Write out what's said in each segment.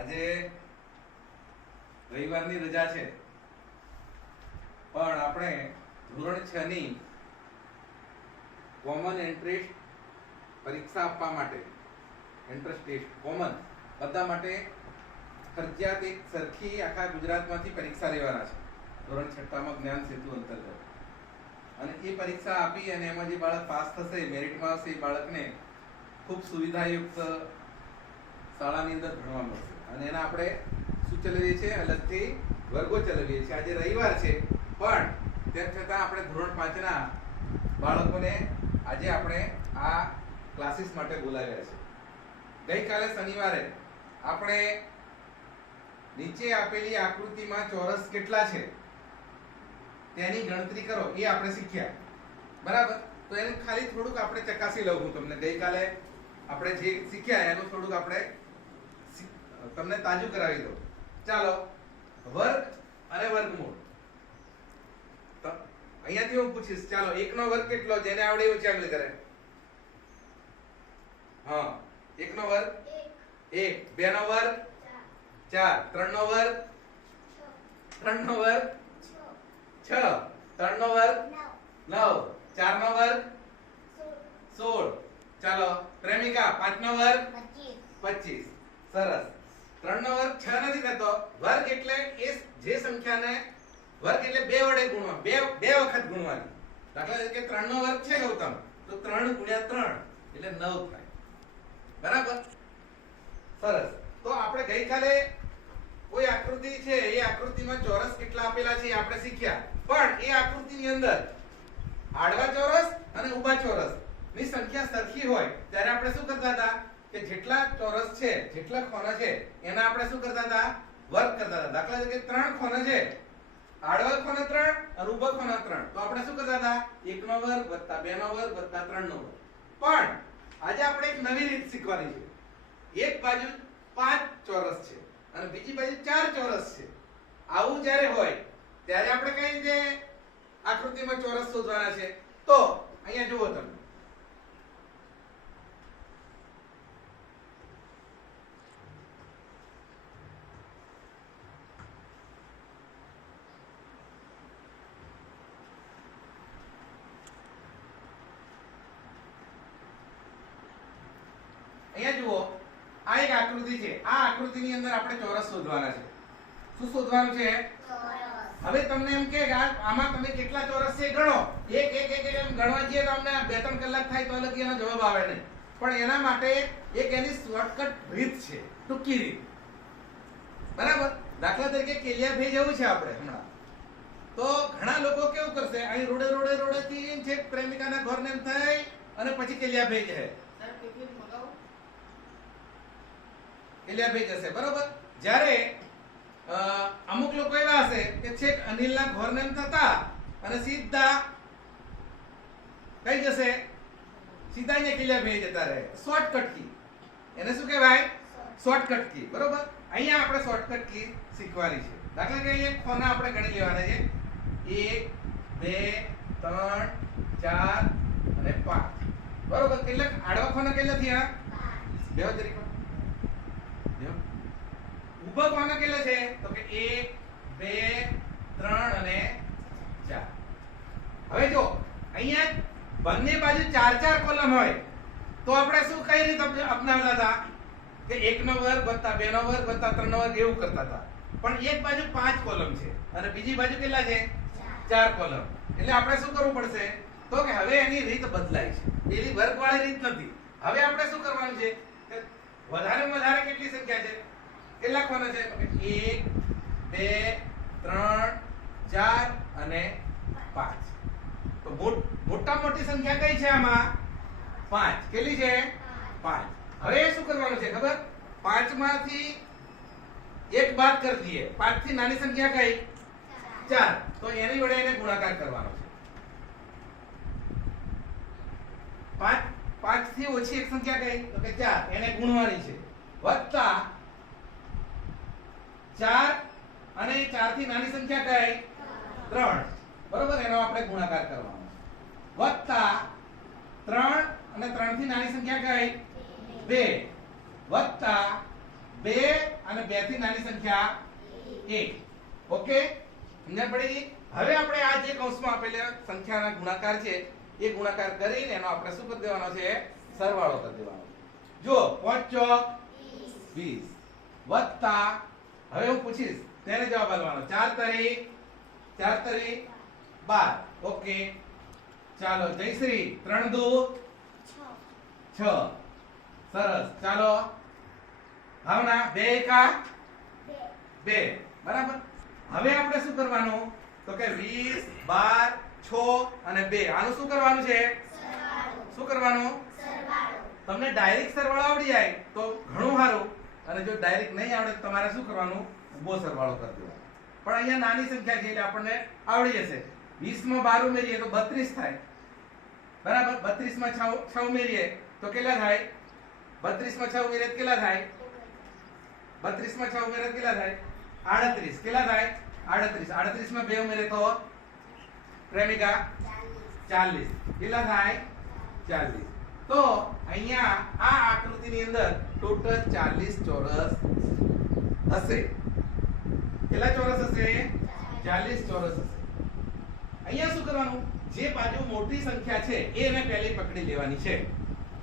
આજે રવિવારની રજા છે. પણ આપણે ધોરણ છ ની કોમન એન્ટ્રેન્સ પરીક્ષા આપવા માટે એન્ટ્રન્સ ટેસ્ટ કોમન બધા માટે ફરજિયાત એક સરખી આખા ગુજરાતમાંથી પરીક્ષા લેવાના છે. ધોરણ છઠ્ઠામાં જ્ઞાન સેતુ અંતર્ગત. અને એ પરીક્ષા આપી અને એમાં જે બાળક પાસ થશે, મેરિટમાં હશે એ બાળકને ખૂબ સુવિધાયુક્ત શાળાની અંદર ભણવા મળશે. અને એના આપણે શું ચલાવીએ છીએ? અલગથી વર્ગો ચલાવીએ છીએ. આજે રવિવાર છે, પણ તેમ છતાં આપણે ધોરણ પાંચના બાળકોને આજે આપણે આ ક્લાસીસ માટે બોલાવ્યા છે. ગઈકાલે શનિવારે આપણે નીચે આપેલી આકૃતિમાં ચોરસ કેટલા છે? તેની ગણતરી કરો, એ આપણે શીખ્યા. બરાબર? તો એને ખાલી થોડુંક આપણે ચકાસી લઉં હું તમને. ગઈકાલે આપણે જે શીખ્યા, એનું થોડુંક આપણે તમને તાજું કરાવી દઉં. ચાલો વર્ગ અને વર્ગમૂળ. તો અહીંયાથી હું પૂછીશ. ચાલો એકનો વર્ગ કેટલો? જેને આવડે એવું ચાંગલી કરે હા એકનો વર્ગ? એક. બે નો વર્ગ? ચાર. ત્રણ નો વર્ગ? ત્રણ નો વર્ગ? છ. ત્રણ નો વર્ગ? નવ. ચાર નો વર્ગ? સોળ. ચાલો પ્રેમિકા પાંચ નો વર્ગ પચીસ. સરસ. ત્રણ નો વર્ગ છ નથી થતો. વર્ગ એટલે એ જે સંખ્યાને, વર્ગ એટલે બે વડે ગુણવા બે બે વખત ગુણવાની. દાખલા તરીકે ત્રણ નો વર્ગ છે ગૌતમ તો ત્રણ ગુણ્યા ત્રણ એટલે નવ થાય. બરાબર? સરસ. તો આપણે ગઈકાલે કોઈ આકૃતિ છે, એ આકૃતિમાં ચોરસ કેટલા આપેલા છે આપણે શીખ્યા. પણ એ આકૃતિની અંદર આડવા ચોરસ અને ઊભા ચોરસની સંખ્યા સરખી હોય, ત્યારે આપણે શું કરતા હતા? કે જેટલા ચોરસ છે, જેટલા ખૂણા છે, એના આપણે શું કરતા હતા? વર્ગ કરતા હતા. દાખલા તરીકે ત્રણ ખૂણા છે. આડવા ખૂણા ત્રણ અને ઊભા ખૂણા ત્રણ. તો આપણે શું કરતા હતા? એકનો વર્ગ વત્તા બે નો વર્ગ વત્તા ત્રણ નો વર્ગ. પણ આજે આપણે એક નવી રીત શીખવાની છે. એક બાજુ પાંચ ચોરસ છે અને બીજી બાજુ ચાર ચોરસ છે. આવું જ્યારે હોય, ત્યારે આપણે કઈ રીતે આકૃતિમાં ચોરસ શોધવાના છે? તો અહીંયા જુઓ તમે. અહીંયા જુઓ આ એક આકૃતિ છે. આ આકૃતિની અંદર આપણે ચોરસ શોધવાના છે. શું શોધવાનું છે? હવે તમને એમ કે આમાં તમે કેટલા ચોરસ છે ગણો. એક એક એક એમ ગણવા જઈએ તો અમને બે ત્રણ કલાક થાય તો અલગ એનો જવાબ આવે નહીં. પણ એના માટે એક એની શોર્ટકટ રીત છે. ટૂંકી રીત. બરાબર? દાખલા તરીકે કેલિયા ભેજ જવું છે આપણે હમણાં. તો ઘણા લોકો કેવું કરશે? અહીં રોડે રોડે રોડે થી છે પ્રેમિકાના ઘર ને એમ થાય અને પછી કેલિયા ભેજ હે કેલિયા ભેજ બરોબર? જ્યારે અમુક લોકો એવા હશે કે છેક અનિલના ઘર ને એમ થતા અને સીધા કઈ જશે? સીધા અહીંયા કિલ્લા ભેજ જતા રહે. શોર્ટકટ કી એને શું કહેવાય? શોર્ટકટ કી બરોબર? અહીંયા આપણે શોર્ટકટ કી શીખવાની છે. દાખલા કે અહીંયા ખોના આપણે ગણી લેવાના છે. એક બે ત્રણ ચાર અને પાંચ. બરોબર? કેટલા? આડવા ખોના કેટલા થયા? બે તરીકે ઊભા કોના કેટલા છે? તો કે 1 2 3 અને 4 હવે જો, અહીંયા બંને બાજુ ચાર ચાર કોલમ હોય, તો આપણે શું કઈ રીતે અપ- અપનાવતા હતા? કે એકનો વર્ગ વત્તા બે નો વર્ગ વત્તા ત્રણ નો વર્ગ એવું કરતા હતા. પણ એક બાજુ પાંચ કોલમ છે અને બીજી બાજુ કેટલા છે? ચાર કોલમ એટલે આપણે શું કરવું પડશે? તો કે હવે એની રીત બદલાય છે. પેલી વર્ગવાળી રીત નથી. હવે આપણે શું કરવાનું છે? કે વધારેમાં વધારે કેટલી સંખ્યા છે? કેટલા કોના છે. એક, બે, ત્રણ, ચાર અને પાંચ. તો મોટા મોટી સંખ્યા કઈ છે આમાં? પાંચ. કેટલી છે? પાંચ. હવે શું કરવાનું છે ખબર? પાંચમાંથી એક બાદ કરી દઈએ. પાંચથી નાની સંખ્યા કઈ? ચાર. તો એની વડે એને ગુણાકાર કરવાનો છે. પાંચ પાંચથી ઓછી એક સંખ્યા કઈ? તો કે ચાર. એને ગુણવાની છે. વત્તા ચાર અને ચારથી નાની સંખ્યા કઈ? ત્રણ. બરોબર? એનો આપણે ગુણાકાર કરવાનો વત્તા ત્રણ અને ત્રણથી નાની સંખ્યા કઈ? બે. વત્તા બે અને બેથી નાની સંખ્યા એક. ઓકે? સમજણ પડી? હવે આપણે આ જે કૌંસમાં આપેલા સંખ્યાના ગુણાકાર છે, એ ગુણાકાર કરીને એનો આપણે શું કરી દેવાનો છે? સરવાળો કરી દેવાનો જો પાંચ ચોક, વીસ. વત્તા હવે હું પૂછીશ તેને જવાબ આપવાનો. ચાર તરી ચાર તરી બાર. ઓકે ચાલો જયશ્રી ત્રણ દુ છ. સરસ. ચાલો. ભાવના બે એકા? બે. બરાબર? હવે આપણે શું કરવાનું? તો કે 20 12 6 અને 2 આનું શું કરવાનું છે? શું કરવાનું? તમને ડાયરેક્ટ સરવાળો આવડી જાય તો ઘણું સારું. અને જો ડાયરેક્ટ નહીં આવડે તો તમારે શું કરવાનું? ઊભો સરવાળો કરી દેવાનો. પણ અહીંયા નાની સંખ્યા છે એટલે આપણને આવડી જશે. 20 માં 12 ઉમેરીએ તો 32 થાય. બરાબર? 32 માં 6 6 ઉમેરીએ તો કેટલા થાય? 32 માં 6 ઉમેરીએ કેટલા થાય? 32 માં 6 ઉમેરીએ કેટલા થાય? 38 કેટલા થાય? 38 38 માં 2 ઉમેરીએ તો પ્રેમિકા 40 કેટલા થાય? 40 તો અહીંયા આ આકૃતિની અંદર ટોટલ 40 ચોરસ હશે. કેટલા ચોરસ હશે? 40 ચોરસ હશે. અહીંયા શું કરવાનું? જે બાજુ મોટી સંખ્યા છે એને પહેલી પકડી લેવાની છે.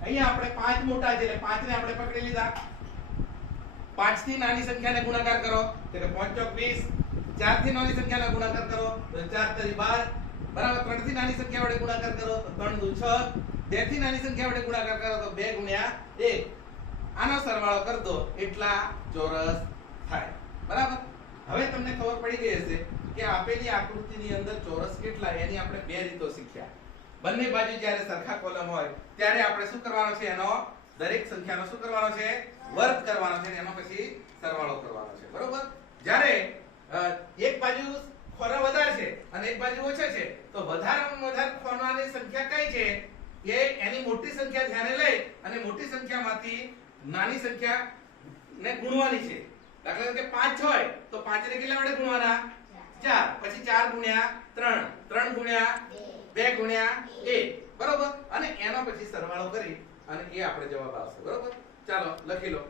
અહીંયા આપણે પાંચ મોટા છે, એટલે પાંચ ને આપણે પકડી લીધા. પાંચથી નાની સંખ્યાને ગુણાકાર કરો એટલે પાંચ ચોક વીસ. ચારથી નાની સંખ્યાને ગુણાકાર કરો, તો ચાર તરી બાર. બરાબર ત્રણથી નાની સંખ્યા વડે ગુણાકાર કરો, તો ત્રણ દુ 6 બે નાની સંખ્યા વડે ગુણાકાર કરો તો બે ગુણ્યા એક. આનો સરવાળો કરી એટલા ચોરસ થાય. બરાબર? હવે તમને ખબર પડી ગઈ હશે કે આપેલી આકૃતિની અંદર ચોરસ કેટલા એની આપણે બે રીતો શીખ્યા. બંને બાજુ જ્યારે સરખા કોલમ હોય, ત્યારે આપણે શું કરવાનો છે? એનો દરેક સંખ્યાનો શું કરવાનો છે? વર્ગ કરવાનો છે એનો પછી સરવાળો કરવાનો છે. બરોબર? જ્યારે એક બાજુ ખોરા વધારે છે અને એક બાજુ ઓછા છે, તો વધારામાં વધારે ખોરાની સંખ્યા કઈ છે? એ એની મોટી સંખ્યા ધ્યાને લઈ અને મોટી સંખ્યામાંથી નાની સંખ્યા ને ગુણવાની છે. દાખલા તરીકે પાંચ હોય તો પાંચ ને કેટલા વડે ગુણવાના? ચાર. પછી ચાર ગુણ્યા ત્રણ. ત્રણ ગુણ્યા બે ગુણ્યા એક. બરોબર? અને એનો પછી સરવાળો કરી અને એ આપણે જવાબ આવશે. બરોબર? ચાલો, લખી લો.